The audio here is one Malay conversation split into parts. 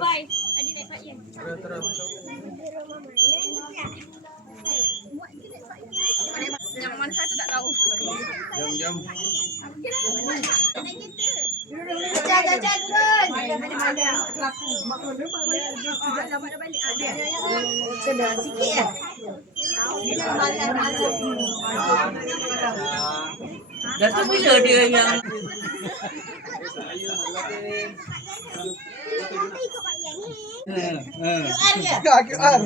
Bye. Adik naik Pak Yan. Yang mana satu tak tahu. Jom, jom. Jajan jajan turun. Sedang sikit ya. Dah tu bila dia yang Ya, QR.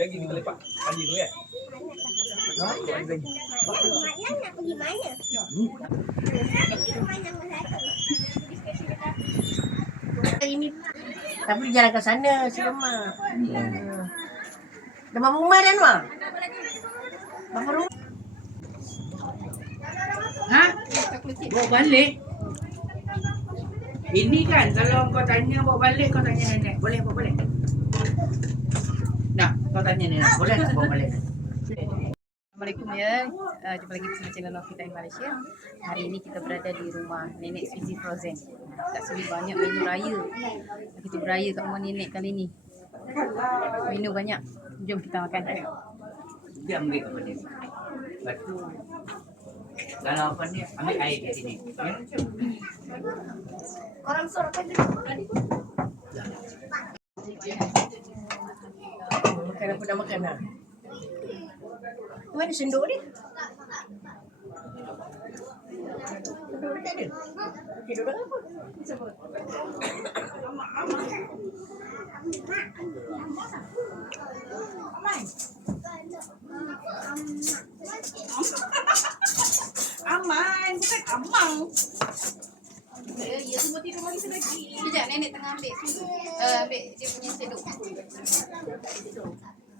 Lagi kita lepak. Pagi tu ya. Tapi dia jalan ke sana si Lemah. Hmm. Lemah rumah dan mah. Bapa rumah. Ha? Bawa balik. Ini kan kalau kau tanya bawa balik kau tanya nenek. Boleh bawa balik? Nah, kau tanya nenek. Boleh tak bawa balik? Assalamualaikum ya. Uh, jumpa lagi bersama channel Novita in Malaysia. Hari ini kita berada di rumah Nenek Suzy Frozen. Kat sini banyak menu raya. Kita beraya kat rumah nenek kali ni. Menu banyak. Jom kita makan. Dia ambil kepada dia. Lepas tu kalau apa ni ambil air kat sini. Ya? Makan apa dah makan dah. Mana sendok dia? Sendok dia tak ada. Tidur dah apa? Aman, bukan amang. Ya, semua tidur lagi lagi. Sekejap, nenek tengah ambil. Uh, ambil dia punya seduk.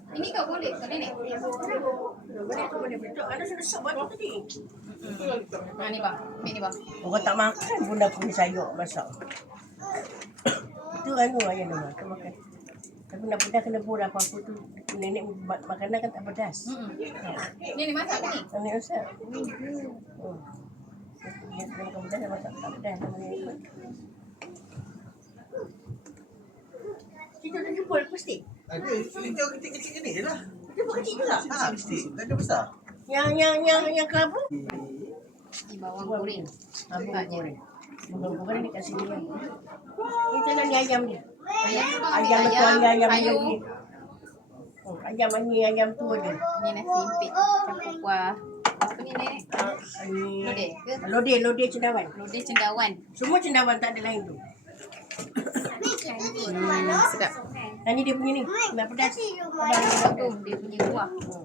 Ini kau boleh ke nenek? Mana tu mana betul? Ada sudah sok batu tadi. Ha, ni bang. Ambil ni bang. Orang tak makan pun dah punya sayur masak. Itu anu ayah nama, tak makan. Tapi nak pedas kena pun apa-apa tu. Nenek ma- makanan kan tak pedas. Hmm. Ni ni masak ni? Nenek masak. Hmm. Dia dia makan pedas, dia masak tak pedas. Nenek. Kita dah jumpa pasti. Ada, itu kecil-kecil ni je lah. Dia buat kecil juga. Ha, mesti. Tak ada besar. Yang yang yang yang kelabu. Di bawang goreng. Apa goreng? Goreng ni kat sini. Ini tengah ni ayam dia. Ayam Ayam tu ayam. ayam ayam Ayam. ayam ni. Oh, ayam ni ayam tu ada. Ni nasi impit campur kuah. Apa ni nenek? Ah, Ni Lodeh ke? lodeh lodeh cendawan. Lodeh cendawan. Semua cendawan tak ada lain tu. Hmm, sedap. Dan ni dia punya ni. Nak pedas. Lepas tu dia punya kuah. Hmm.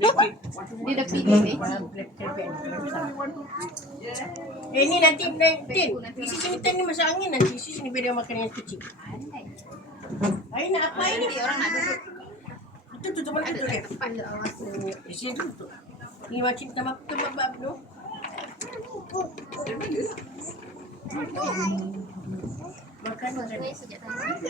Dia dah pilih leci. Eh ni nanti nanti isi sini tan ni masuk angin nanti isi sini biar dia makan yang kecil. Air nak apa ini? Orang nak duduk. Itu tutup mana tu dia? Awas. Sini tu tutup. Ni macam tambah tambah bab tu. Makan makan. Sekejap tadi.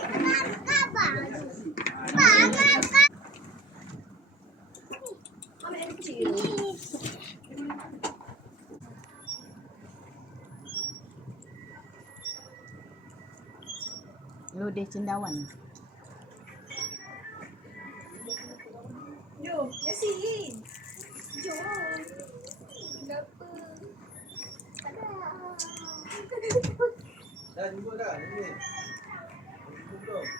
Lodeh cendawan. Jom, Yasin. Jom. Kenapa? Dah jumpa dah. Ni. Jumpa.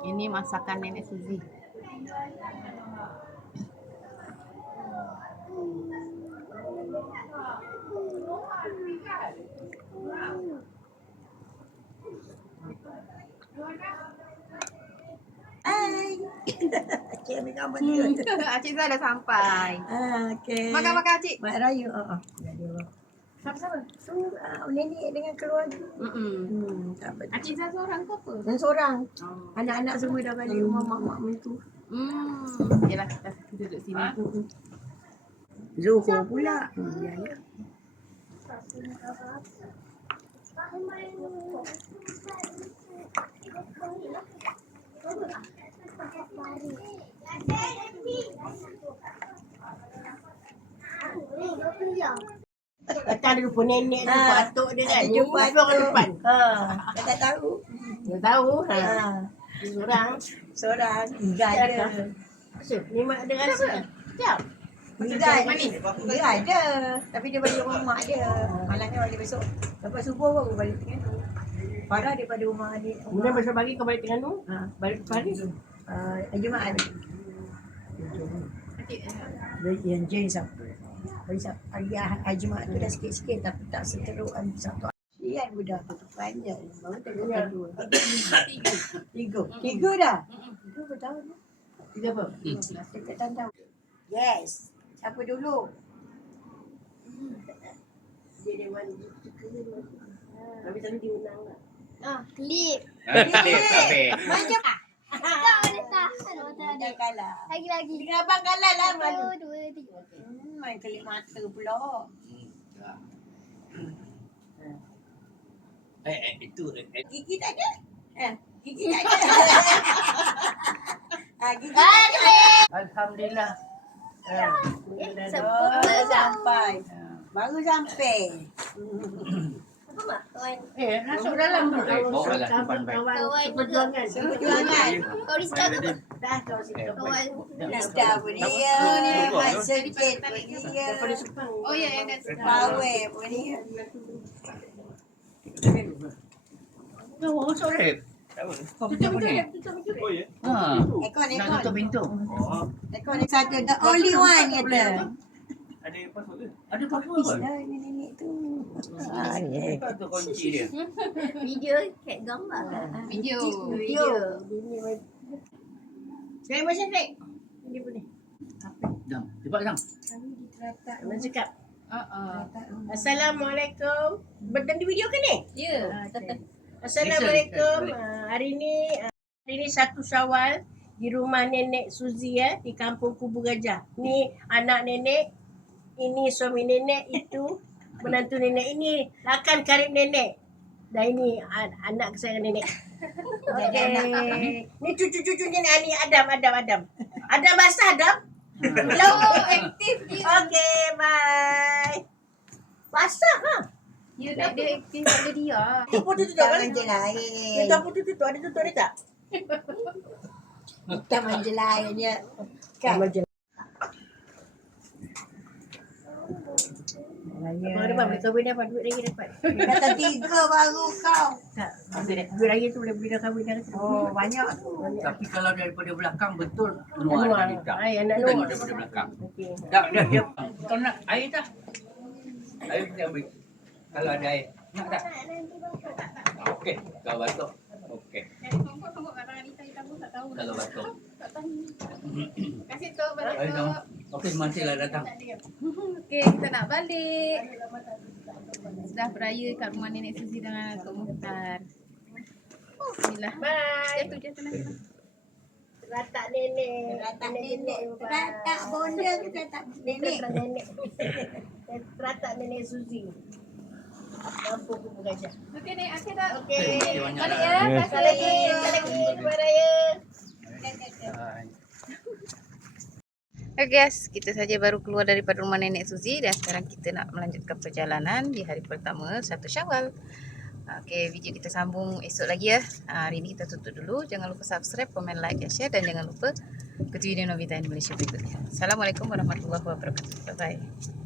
Ini masakan nenek Suzy. Hai. Cik ambil gambar dia. Acik Zah dah sampai. Ah, okey. Makan-makan Acik. Mak Raya. Ha ah. Sama-sama. Tu ah, nenek dengan keluarga. Mm-mm. Hmm, tak apa. Acik Zah seorang ke apa? Dan seorang. Oh. Anak-anak semua dah balik rumah mak-mak tu. Hmm. Yalah kita duduk sini. Zuhur pula. Hmm, ya, ya. Datang dia lupa nenek tu, Ah. patuk dia kan. Jumpa patuk. orang depan. Ha. Kau tak tahu. Dia tahu. Ha. Ha. Dia Seorang. Seorang. Tiga ada. Ni mak ada rasa. Sekejap. Tiga ada. Tiga ada. Tapi dia balik rumah mak dia. Malangnya balik besok. Lepas subuh baru balik dengan tu. Parah daripada rumah adik. Kemudian besok pagi kau balik Terengganu. Ha. Balik ke Paris. Uh, Jumaat. Acik Yang James apa? Ahad- hari Jumaat tu dah sikit-sikit tapi tak seteruk hari Sabtu. Sian budak tu panjang. Baru tengok Ya. dua. tiga. Tiga. Tiga dah. Tiga bertahun. Tiga apa? Dekat tanda. Yes. Siapa dulu? Dia dewan. Tapi tadi dia menang lah. Ah, klip. Tapi Macam Tak boleh tahan mata dia adik. kalah. Lagi-lagi. Dengan abang kalah lah malu. Satu, dua, tiga. Hmm, main kelip mata pula. eh, eh, itu eh, eh, Gigi tak ada? Eh, gigi tak ada. ah, gigi tak ada. Alhamdulillah. Oh, baru sampai. Baru sampai. Apa mak? Eh, masuk dalam tu. Eh, bawa lah, Kawan- simpan baik. Kawan perjuangan. Perjuangan. Kau ke apa? Dah kau si kawan. Kawan. Nista pun dia. Mat Sergit pun dia. Daripada Sepang. Oh ya, yang dah Power pun dia. Oh, sorry. Tutup pintu tutup pintu. Oh ya. Ha. Ekon, Nak tutup pintu. Oh, Ekon ni satu. The only one kata. ada password ke? Ada Habis password. dah tu. Ah, ya. tu kunci dia. Video kat gambar. video. Video. Saya macam ni. Dia pun ni. Jom, cepat jom. Abang cakap. Uh-uh. Assalamualaikum. Bertanda video ke ni? Ya. Assalamualaikum. Ah, hari ni ah, hari ni satu Syawal di rumah nenek Suzy ya di kampung Kubu Gajah. Ni anak nenek, ini suami nenek, itu menantu nenek. Ini lakan karib nenek. Dan ini an- anak kesayangan nenek. Okey. Ni cucu-cucu nenek ni Adam, Adam, Adam. Adam basah Adam. Hello, aktif dia. Okey, bye. Basah ha? Ya, dia, dia aktif ada dia. Apa tu tutup kan? Manja lain. Apa tu tutup? Ada tutup ni tak? Kita manja lain je. Kan? Sama Abang boleh kahwin dah apa? Duit lagi dapat. Dia kata tiga baru kau. Tak. Duit raya tu boleh beli dah kahwin dah. Oh, banyak tu. Tapi kalau daripada belakang betul Nuar Nuar. tadi tak. Ai, anak Tengok Nuar. daripada belakang. Okey. Tak, dah dia. Kau nak air tak? Air kita ambil. Kalau ada air. Nak tak? Okey, kau batuk. Okey, kalau batuk. Kasih tu balik tu. Okey, masihlah datang. Okey, kita nak balik. Sudah beraya kat rumah nenek Suzy dengan Tok Muhtar. Oh, Bismillah. Bye. Jatuh, jatuh nanti. Ratak nenek. Teratak nenek. Teratak bonda ke teratak nenek? Ratak nenek. Ratak nenek Suzy. Kampung Kubu Gajah. Okey Nek, akhir dah. Okey. Terima kasih Balik ya. Sekali lagi, sekali lagi. Selamat Raya. Okay guys, kita saja baru keluar daripada rumah nenek Suzi dan sekarang kita nak melanjutkan perjalanan di hari pertama satu Syawal. Okey, video kita sambung esok lagi ya. Ha, hari ini kita tutup dulu. Jangan lupa subscribe, komen, like, dan share dan jangan lupa ikuti video Novita Indonesia berikutnya. Assalamualaikum warahmatullahi wabarakatuh. Bye bye.